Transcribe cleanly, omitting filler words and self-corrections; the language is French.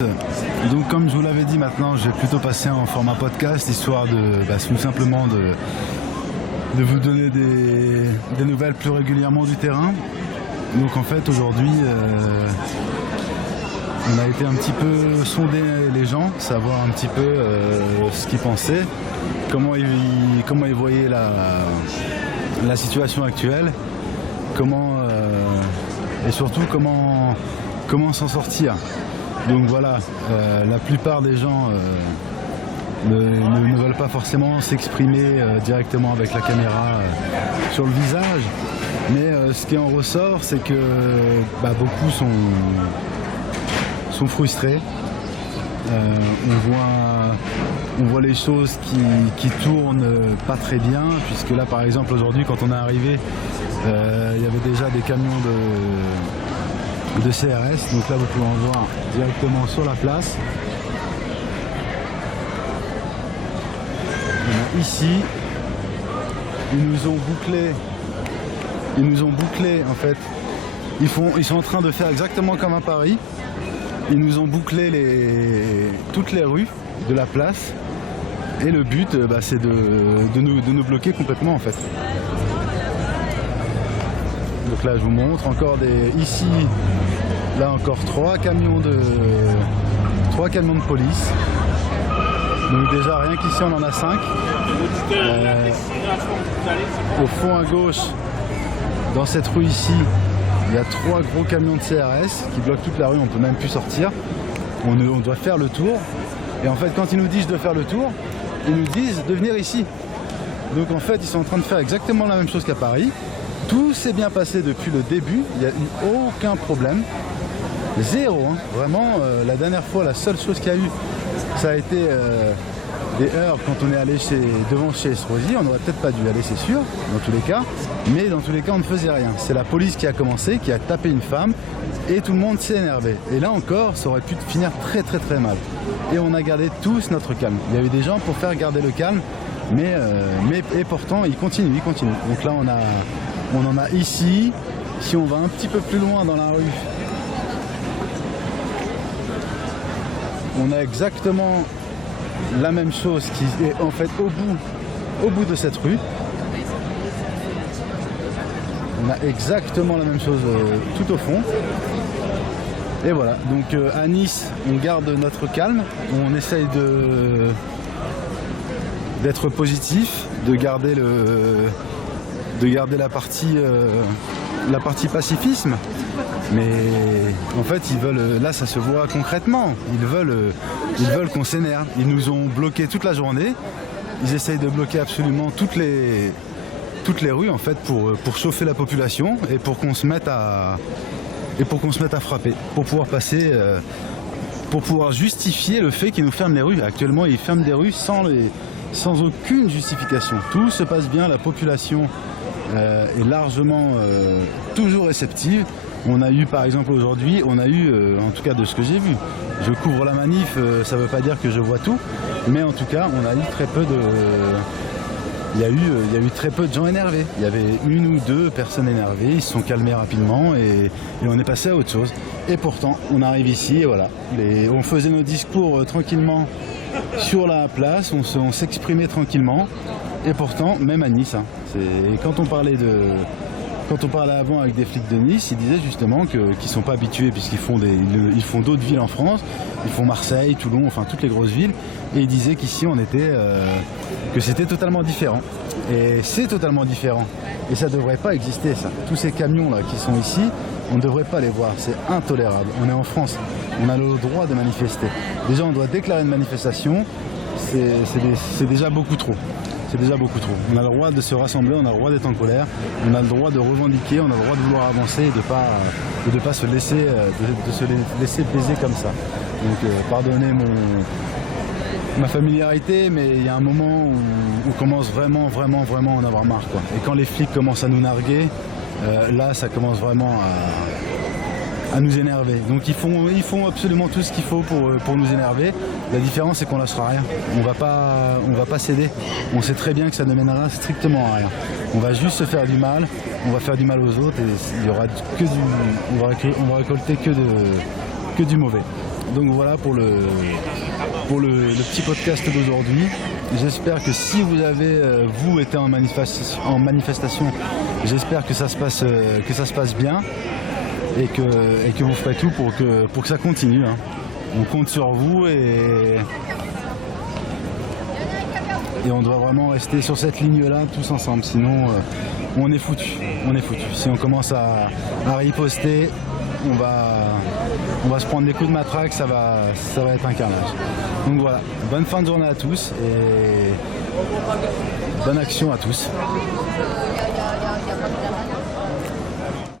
Donc comme je vous l'avais dit, maintenant je vais plutôt passer en format podcast, histoire de tout simplement de vous donner des nouvelles plus régulièrement du terrain. Donc en fait aujourd'hui on a été un petit peu sonder les gens, savoir un petit peu ce qu'ils pensaient, comment ils voyaient la situation actuelle, et surtout comment s'en sortir. Donc voilà, la plupart des gens ne veulent pas forcément s'exprimer directement avec la caméra sur le visage, mais ce qui en ressort, c'est que beaucoup sont frustrés. On voit les choses qui tournent pas très bien, puisque là par exemple aujourd'hui quand on est arrivé, il y avait déjà des camions de CRS, donc là vous pouvez en voir directement sur la place. Ici, ils nous ont bouclé en fait. Ils sont en train de faire exactement comme à Paris. Ils nous ont bouclé toutes les rues de la place. Et le but, c'est de nous bloquer complètement en fait. Donc là je vous montre encore ici, là encore trois camions de police. Donc déjà rien qu'ici on en a 5. Au fond à gauche, dans cette rue ici, il y a 3 gros camions de CRS qui bloquent toute la rue, on peut même plus sortir. On doit faire le tour. Et en fait quand ils nous disent de faire le tour, ils nous disent de venir ici. Donc en fait ils sont en train de faire exactement la même chose qu'à Paris. Tout s'est bien passé depuis le début, il n'y a eu aucun problème. Zéro, hein. Vraiment, la dernière fois, la seule chose qu'il y a eu, ça a été des heurts quand on est allé devant chez Estrosi. On n'aurait peut-être pas dû aller, c'est sûr, dans tous les cas. Mais dans tous les cas, on ne faisait rien. C'est la police qui a commencé, qui a tapé une femme, et tout le monde s'est énervé. Et là encore, ça aurait pu finir très très très mal. Et on a gardé tous notre calme. Il y a eu des gens pour faire garder le calme, et pourtant, ils continuent. Donc là, on en a ici. Si on va un petit peu plus loin dans la rue, on a exactement la même chose qui est en fait au bout de cette rue. On a exactement la même chose tout au fond. Et voilà, donc à Nice, on garde notre calme, on essaye d'être positif, de garder la partie pacifisme, mais en fait ils veulent, là ça se voit concrètement, ils veulent qu'on s'énerve. Ils nous ont bloqué toute la journée, ils essayent de bloquer absolument toutes les rues en fait pour chauffer la population et pour qu'on se mette à frapper, pour pouvoir passer, pour pouvoir justifier le fait qu'ils nous ferment les rues. Actuellement ils ferment des rues sans aucune justification. Tout se passe bien, la population est largement toujours réceptive. On a eu par exemple aujourd'hui, en tout cas de ce que j'ai vu, je couvre la manif, ça ne veut pas dire que je vois tout, mais en tout cas on a eu très peu il y a eu très peu de gens énervés. Il y avait 1 ou 2 personnes énervées, ils se sont calmés rapidement et on est passé à autre chose. Et pourtant on arrive ici et voilà, on faisait nos discours tranquillement sur la place, on s'exprimait tranquillement. Et pourtant, même à Nice, quand on parlait avant avec des flics de Nice, ils disaient justement qu'ils ne sont pas habitués puisqu'ils font d'autres villes en France, ils font Marseille, Toulon, enfin toutes les grosses villes, et ils disaient qu'ici que c'était totalement différent. Et c'est totalement différent. Et ça ne devrait pas exister ça. Tous ces camions là qui sont ici, on ne devrait pas les voir, c'est intolérable. On est en France, on a le droit de manifester. Déjà on doit déclarer une manifestation, c'est déjà beaucoup trop. C'est déjà beaucoup trop. On a le droit de se rassembler, on a le droit d'être en colère, on a le droit de revendiquer, on a le droit de vouloir avancer et de ne pas se laisser baiser comme ça. Donc pardonnez ma familiarité, mais il y a un moment où on commence vraiment à en avoir marre, quoi. Et quand les flics commencent à nous narguer, là ça commence vraiment à nous énerver. Donc ils font absolument tout ce qu'il faut pour nous énerver. La différence c'est qu'on lâchera rien. On va pas céder. On sait très bien que ça ne mènera strictement à rien. On va juste se faire du mal, on va faire du mal aux autres et il y aura on va récolter que du mauvais. Donc voilà pour le petit podcast d'aujourd'hui. J'espère que si vous avez vous été en manifestation, j'espère que ça se passe bien et que vous ferez tout pour que ça continue. Hein. On compte sur vous et on doit vraiment rester sur cette ligne-là tous ensemble. Sinon, on est foutu. Si on commence à riposter, on va se prendre des coups de matraque, ça va être un carnage. Donc voilà, bonne fin de journée à tous et bonne action à tous.